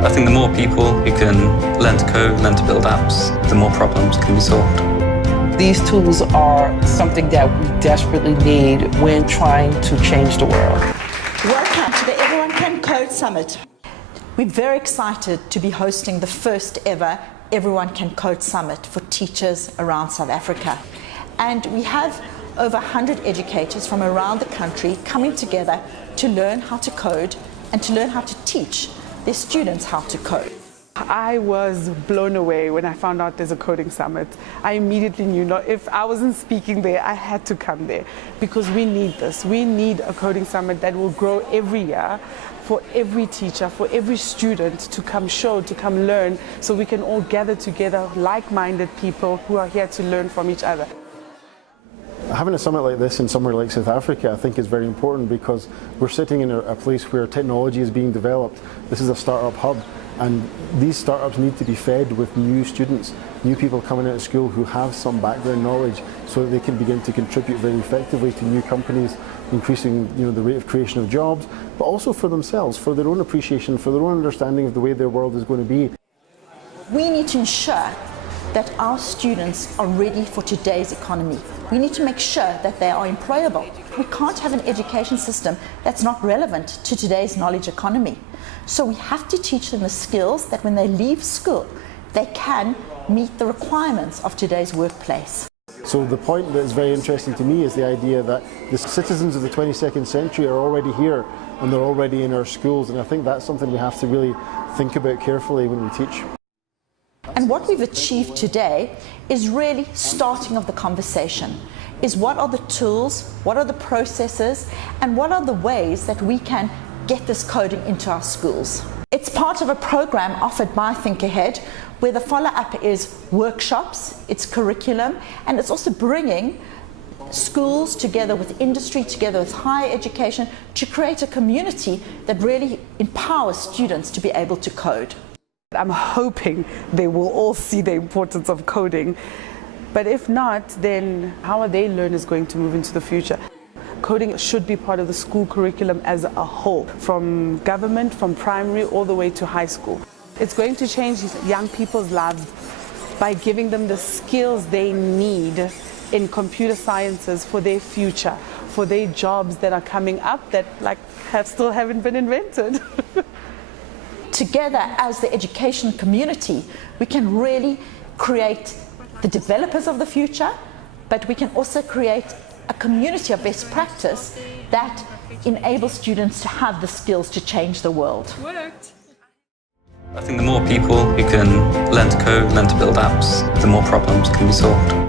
I think the more people who can learn to code, learn to build apps, the more problems can be solved. These tools are something that we desperately need when trying to change the world. Welcome to the Everyone Can Code Summit. We're very excited to be hosting the first ever Everyone Can Code Summit for teachers around South Africa. And we have over 100 educators from around the country coming together to learn how to code and to learn how to teach their students how to code. I was blown away when I found out there's a coding summit. I immediately knew if I wasn't speaking there, I had to come there because we need this. We need a coding summit that will grow every year for every teacher, for every student to come show, to come learn, so we can all gather together like-minded people who are here to learn from each other. Having a summit like this in somewhere like South Africa I think is very important because we're sitting in a place where technology is being developed. This is a startup hub, and these startups need to be fed with new students, new people coming out of school who have some background knowledge so that they can begin to contribute very effectively to new companies, increasing the rate of creation of jobs, but also for themselves, for their own appreciation, for their own understanding of the way their world is going to be. We need to ensure that our students are ready for today's economy. We need to make sure that they are employable. We can't have an education system that's not relevant to today's knowledge economy. So we have to teach them the skills that when they leave school, they can meet the requirements of today's workplace. So the point that is very interesting to me is the idea that the citizens of the 22nd century are already here and they're already in our schools, and I think that's something we have to really think about carefully when we teach. And what we've achieved today is really starting of the conversation, is what are the tools, what are the processes, and what are the ways that we can get this coding into our schools. It's part of a program offered by Think Ahead, where the follow-up is workshops, it's curriculum, and it's also bringing schools together with industry, together with higher education, to create a community that really empowers students to be able to code. I'm hoping they will all see the importance of coding, but if not, then how are their learners going to move into the future? Coding should be part of the school curriculum as a whole, from government, from primary, all the way to high school. It's going to change young people's lives by giving them the skills they need in computer sciences for their future, for their jobs that are coming up that still haven't been invented. Together as the education community, we can really create the developers of the future, but we can also create a community of best practice that enables students to have the skills to change the world. Worked. I think the more people who can learn to code, learn to build apps, the more problems can be solved.